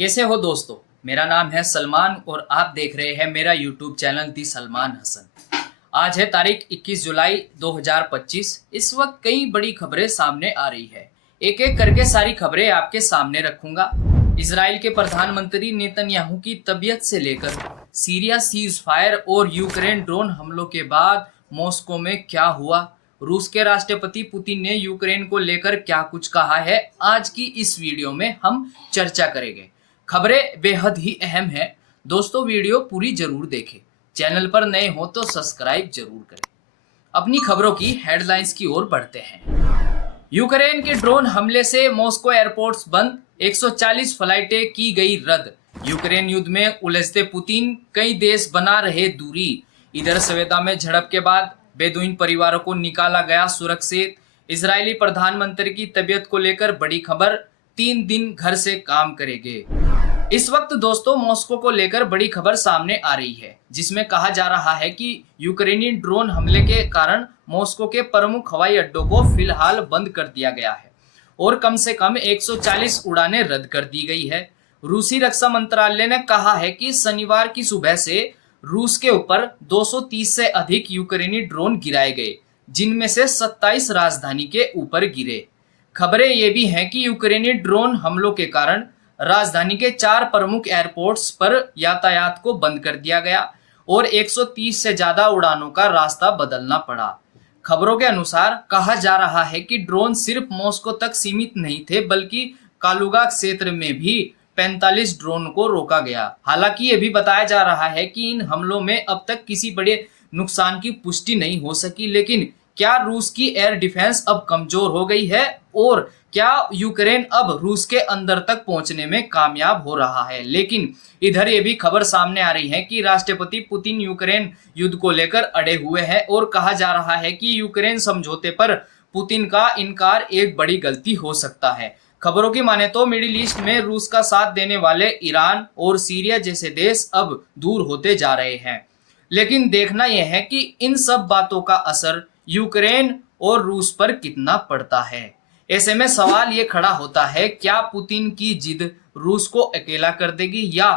कैसे हो दोस्तों। मेरा नाम है सलमान और आप देख रहे हैं मेरा यूट्यूब चैनल दी सलमान हसन। आज है तारीख 21 जुलाई 2025। इस वक्त कई बड़ी खबरें सामने आ रही है। एक एक करके सारी खबरें आपके सामने रखूंगा। इसराइल के प्रधानमंत्री नेतन्याहू की तबीयत से लेकर सीरिया सीज फायर और यूक्रेन ड्रोन हमलों के बाद मॉस्को में क्या हुआ, रूस के राष्ट्रपति पुतिन ने यूक्रेन को लेकर क्या कुछ कहा है, आज की इस वीडियो में हम चर्चा करेंगे। खबरें बेहद ही अहम है दोस्तों, वीडियो पूरी जरूर देखें। चैनल पर नए हो तो सब्सक्राइब जरूर करें। अपनी खबरों की हेडलाइंस की ओर बढ़ते हैं। यूक्रेन के ड्रोन हमले से मॉस्को एयरपोर्ट्स बंद, 140 फ्लाइटें की गई रद्द। यूक्रेन युद्ध में उलझते पुतिन, कई देश बना रहे दूरी। इधर सवेदा में झड़प के बाद बेदुइन परिवारों को निकाला गया सुरक्षित। इजरायली प्रधानमंत्री की तबीयत को लेकर बड़ी खबर, 3 दिन घर से काम करेंगे। इस वक्त दोस्तों मॉस्को को लेकर बड़ी खबर सामने आ रही है, जिसमें कहा जा रहा है कि यूक्रेनी ड्रोन हमले के कारण मॉस्को के प्रमुख हवाई अड्डों को फिलहाल बंद कर दिया गया है और कम से कम 140 उड़ानें रद्द कर दी गई है। रूसी रक्षा मंत्रालय ने कहा है कि शनिवार की सुबह से रूस के ऊपर 230 से अधिक यूक्रेनी ड्रोन गिराए गए, जिनमें से 27 राजधानी के ऊपर गिरे। खबरें ये भी हैं कि यूक्रेनी ड्रोन हमलों के कारण राजधानी के 4 प्रमुख एयरपोर्ट्स पर यातायात को बंद कर दिया गया और 130 से ज्यादा उड़ानों का रास्ता बदलना पड़ा। खबरों के अनुसार कहा जा रहा है कि ड्रोन सिर्फ मॉस्को तक सीमित नहीं थे, बल्कि कालुगा क्षेत्र में भी 45 ड्रोन को रोका गया। हालांकि ये भी बताया जा रहा है कि इन हमलों में अब तक किसी बड़े नुकसान की पुष्टि नहीं हो सकी, लेकिन क्या रूस की एयर डिफेंस अब कमजोर हो गई है और क्या यूक्रेन अब रूस के अंदर तक पहुंचने में कामयाब हो रहा है। लेकिन इधर ये भी खबर सामने आ रही है कि राष्ट्रपति पुतिन यूक्रेन युद्ध को लेकर अड़े हुए हैं और कहा जा रहा है कि यूक्रेन समझौते पर पुतिन का इनकार एक बड़ी गलती हो सकता है। खबरों की माने तो मिडिल ईस्ट में रूस का साथ देने वाले ईरान और सीरिया जैसे देश अब दूर होते जा रहे हैं। लेकिन देखना यह है कि इन सब बातों का असर यूक्रेन और रूस पर कितना पड़ता है। ऐसे में सवाल ये खड़ा होता है, क्या पुतिन की जिद रूस को अकेला कर देगी या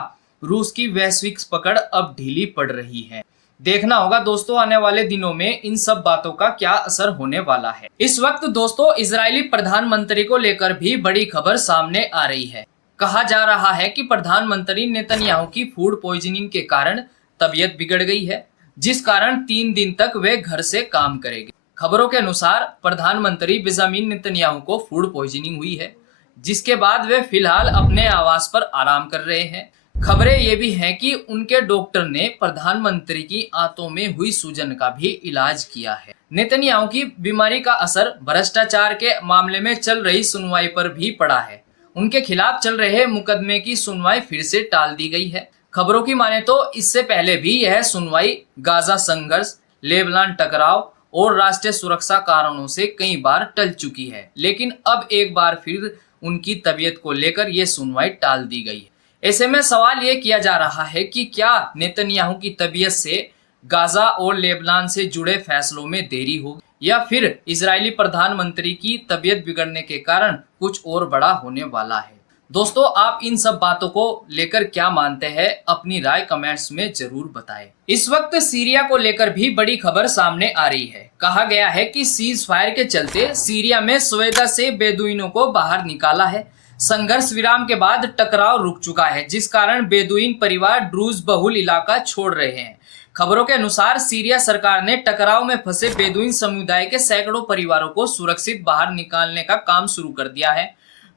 रूस की वैश्विक पकड़ अब ढीली पड़ रही है। देखना होगा दोस्तों आने वाले दिनों में इन सब बातों का क्या असर होने वाला है। इस वक्त दोस्तों इजरायली प्रधानमंत्री को लेकर भी बड़ी खबर सामने आ रही है। कहा जा रहा है कि प्रधानमंत्री नेतन्याहू की फूड पॉइजनिंग के कारण तबीयत बिगड़ गई है, जिस कारण 3 दिन तक वे घर से काम करेंगे। खबरों के अनुसार प्रधानमंत्री बेंजामिन नेतन्याहू को फूड पॉइजनिंग हुई है, जिसके बाद वे फिलहाल अपने आवास पर आराम कर रहे हैं। खबरें ये भी हैं कि उनके डॉक्टर ने प्रधानमंत्री की आंतों में हुई सूजन का भी इलाज किया है। नेतन्याहू की बीमारी का असर भ्रष्टाचार के मामले में चल रही सुनवाई पर भी पड़ा है। उनके खिलाफ चल रहे मुकदमे की सुनवाई फिर से टाल दी गई है। खबरों की माने तो इससे पहले भी यह सुनवाई गाजा संघर्ष, लेबनान टकराव और राष्ट्रीय सुरक्षा कारणों से कई बार टल चुकी है, लेकिन अब एक बार फिर उनकी तबीयत को लेकर यह सुनवाई टाल दी गई है। ऐसे में सवाल ये किया जा रहा है कि क्या नेतन्याहू की तबीयत से गाजा और लेबनान से जुड़े फैसलों में देरी होगी या फिर इजरायली प्रधानमंत्री की तबीयत बिगड़ने के कारण कुछ और बड़ा होने वाला है। दोस्तों आप इन सब बातों को लेकर क्या मानते हैं, अपनी राय कमेंट्स में जरूर बताएं। इस वक्त सीरिया को लेकर भी बड़ी खबर सामने आ रही है। कहा गया है कि सीज फायर के चलते सीरिया में सवेदा से बेदुइनों को बाहर निकाला है। संघर्ष विराम के बाद टकराव रुक चुका है, जिस कारण बेदुइन परिवार ड्रूज बहुल इलाका छोड़ रहे हैं। खबरों के अनुसार सीरिया सरकार ने टकराव में फंसे बेदुइन समुदाय के सैकड़ों परिवारों को सुरक्षित बाहर निकालने का काम शुरू कर दिया है।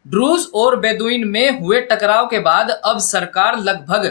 ड्रूज और बेदुइन में हुए टकराव के बाद अब सरकार लगभग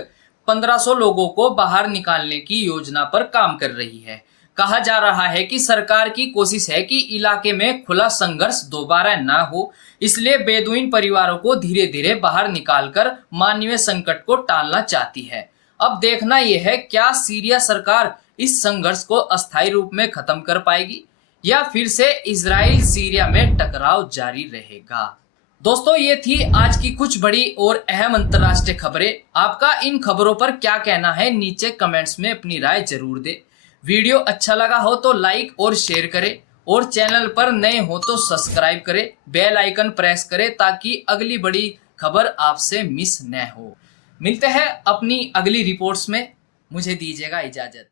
1500 लोगों को बाहर निकालने की योजना पर काम कर रही है। कहा जा रहा है कि सरकार की कोशिश है कि इलाके में खुला संघर्ष दोबारा ना हो, इसलिए बेदुइन परिवारों को धीरे धीरे बाहर निकालकर मानवीय संकट को टालना चाहती है। अब देखना यह है क्या सीरिया सरकार इस संघर्ष को अस्थायी रूप में खत्म कर पाएगी या फिर से इजराइल सीरिया में टकराव जारी रहेगा। दोस्तों ये थी आज की कुछ बड़ी और अहम अंतर्राष्ट्रीय खबरें। आपका इन खबरों पर क्या कहना है, नीचे कमेंट्स में अपनी राय जरूर दें। वीडियो अच्छा लगा हो तो लाइक और शेयर करें और चैनल पर नए हो तो सब्सक्राइब करें, बेल आइकन प्रेस करें ताकि अगली बड़ी खबर आपसे मिस न हो। मिलते हैं अपनी अगली रिपोर्ट्स में, मुझे दीजिएगा इजाजत।